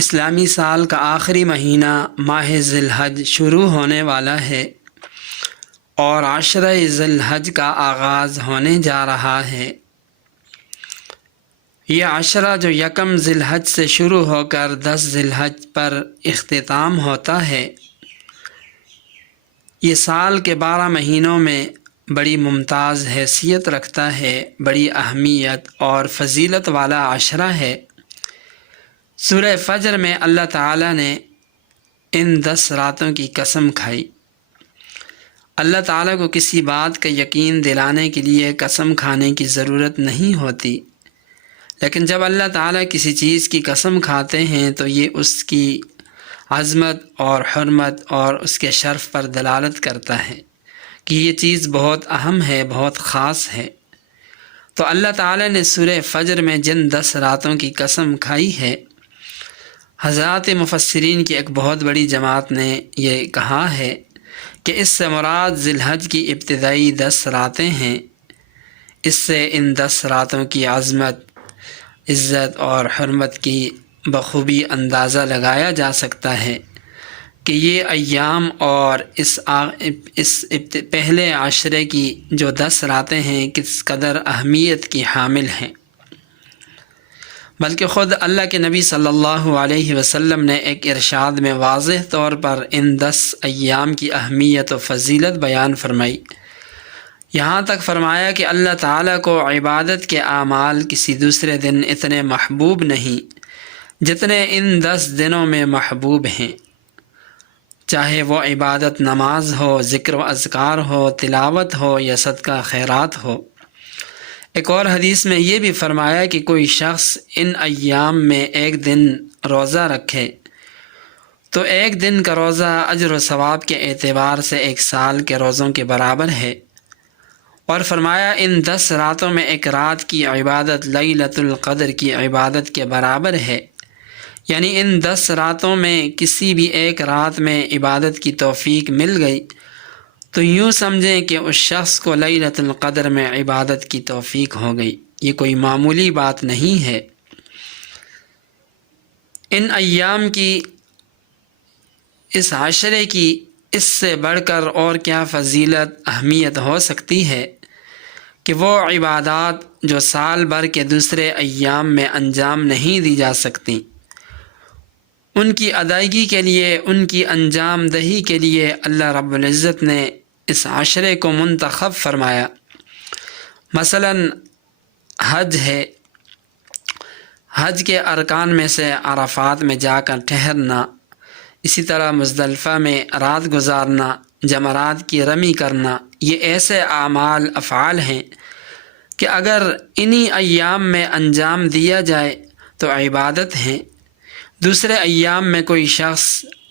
اسلامی سال کا آخری مہینہ ماہ ذی الحج شروع ہونے والا ہے اور عشرہ ذی الحج کا آغاز ہونے جا رہا ہے۔ یہ عشرہ جو یکم ذی الحج سے شروع ہو کر 10 ذی الحج پر اختتام ہوتا ہے، یہ سال کے 12 مہینوں میں بڑی ممتاز حیثیت رکھتا ہے، بڑی اہمیت اور فضیلت والا عشرہ ہے۔ سورہ فجر میں اللہ تعالیٰ نے ان 10 راتوں کی قسم کھائی۔ اللہ تعالیٰ کو کسی بات کا یقین دلانے کے لیے قسم کھانے کی ضرورت نہیں ہوتی، لیکن جب اللہ تعالیٰ کسی چیز کی قسم کھاتے ہیں تو یہ اس کی عظمت اور حرمت اور اس کے شرف پر دلالت کرتا ہے کہ یہ چیز بہت اہم ہے، بہت خاص ہے۔ تو اللہ تعالیٰ نے سورہ فجر میں جن 10 راتوں کی قسم کھائی ہے، حضرات مفسرین کی ایک بہت بڑی جماعت نے یہ کہا ہے کہ اس سے مراد ذی الحج کی ابتدائی 10 راتیں ہیں۔ اس سے ان 10 راتوں کی عظمت، عزت اور حرمت کی بخوبی اندازہ لگایا جا سکتا ہے کہ یہ ایام اور اس پہلے عشرے کی جو 10 راتیں ہیں کس قدر اہمیت کی حامل ہیں۔ بلکہ خود اللہ کے نبی صلی اللہ علیہ وسلم نے ایک ارشاد میں واضح طور پر ان 10 ایام کی اہمیت و فضیلت بیان فرمائی۔ یہاں تک فرمایا کہ اللہ تعالیٰ کو عبادت کے اعمال کسی دوسرے دن اتنے محبوب نہیں جتنے ان 10 دنوں میں محبوب ہیں، چاہے وہ عبادت نماز ہو، ذکر و اذکار ہو، تلاوت ہو یا صدقہ خیرات ہو۔ ایک اور حدیث میں یہ بھی فرمایا کہ کوئی شخص ان ایام میں ایک دن روزہ رکھے تو ایک دن کا روزہ اجر و ثواب کے اعتبار سے 1 سال کے روزوں کے برابر ہے۔ اور فرمایا ان 10 راتوں میں ایک رات کی عبادت لیلۃ القدر کی عبادت کے برابر ہے، یعنی ان 10 راتوں میں کسی بھی ایک رات میں عبادت کی توفیق مل گئی تو یوں سمجھیں کہ اس شخص کو لیلۃ القدر میں عبادت کی توفیق ہو گئی۔ یہ کوئی معمولی بات نہیں ہے۔ ان ایام کی، اس عشرے کی اس سے بڑھ کر اور کیا فضیلت، اہمیت ہو سکتی ہے کہ وہ عبادات جو سال بھر کے دوسرے ایام میں انجام نہیں دی جا سکتی، ان کی ادائیگی کے لیے، ان کی انجام دہی کے لیے اللہ رب العزت نے اس عشرے کو منتخب فرمایا۔ مثلا حج ہے، حج کے ارکان میں سے عرفات میں جا کر ٹھہرنا، اسی طرح مزدلفہ میں رات گزارنا، جمرات کی رمی کرنا، یہ ایسے اعمال، افعال ہیں کہ اگر انہی ایام میں انجام دیا جائے تو عبادت ہیں۔ دوسرے ایام میں کوئی شخص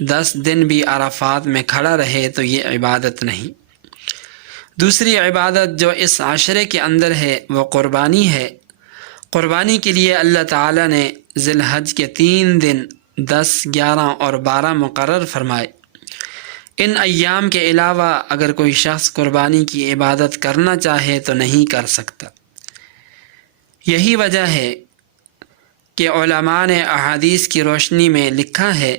10 دن بھی عرفات میں کھڑا رہے تو یہ عبادت نہیں۔ دوسری عبادت جو اس عشرے کے اندر ہے وہ قربانی ہے۔ قربانی کے لیے اللہ تعالیٰ نے ذی الحج کے 3 دن 10، 11 اور 12 مقرر فرمائے۔ ان ایام کے علاوہ اگر کوئی شخص قربانی کی عبادت کرنا چاہے تو نہیں کر سکتا۔ یہی وجہ ہے کہ علماء نے احادیث کی روشنی میں لکھا ہے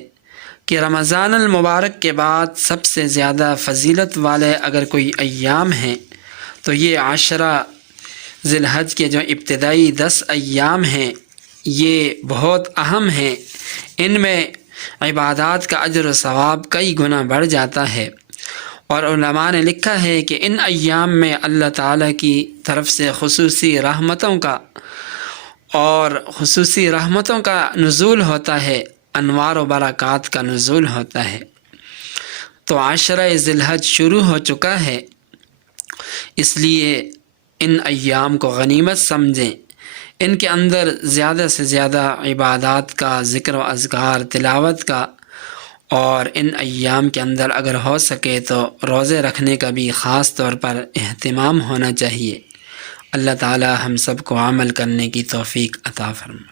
کہ رمضان المبارک کے بعد سب سے زیادہ فضیلت والے اگر کوئی ایام ہیں تو یہ عشرہ ذی الحج کے جو ابتدائی 10 ایام ہیں یہ بہت اہم ہیں۔ ان میں عبادات کا اجر و ثواب کئی گنا بڑھ جاتا ہے، اور علماء نے لکھا ہے کہ ان ایام میں اللہ تعالیٰ کی طرف سے خصوصی رحمتوں کا نزول ہوتا ہے، انوار و برکات کا نزول ہوتا ہے۔ تو عشرہ ذی الحج شروع ہو چکا ہے، اس لیے ان ایام کو غنیمت سمجھیں، ان کے اندر زیادہ سے زیادہ عبادات کا، ذکر و اذکار، تلاوت کا، اور ان ایام کے اندر اگر ہو سکے تو روزے رکھنے کا بھی خاص طور پر اہتمام ہونا چاہیے۔ اللہ تعالی ہم سب کو عمل کرنے کی توفیق عطا فرمائے۔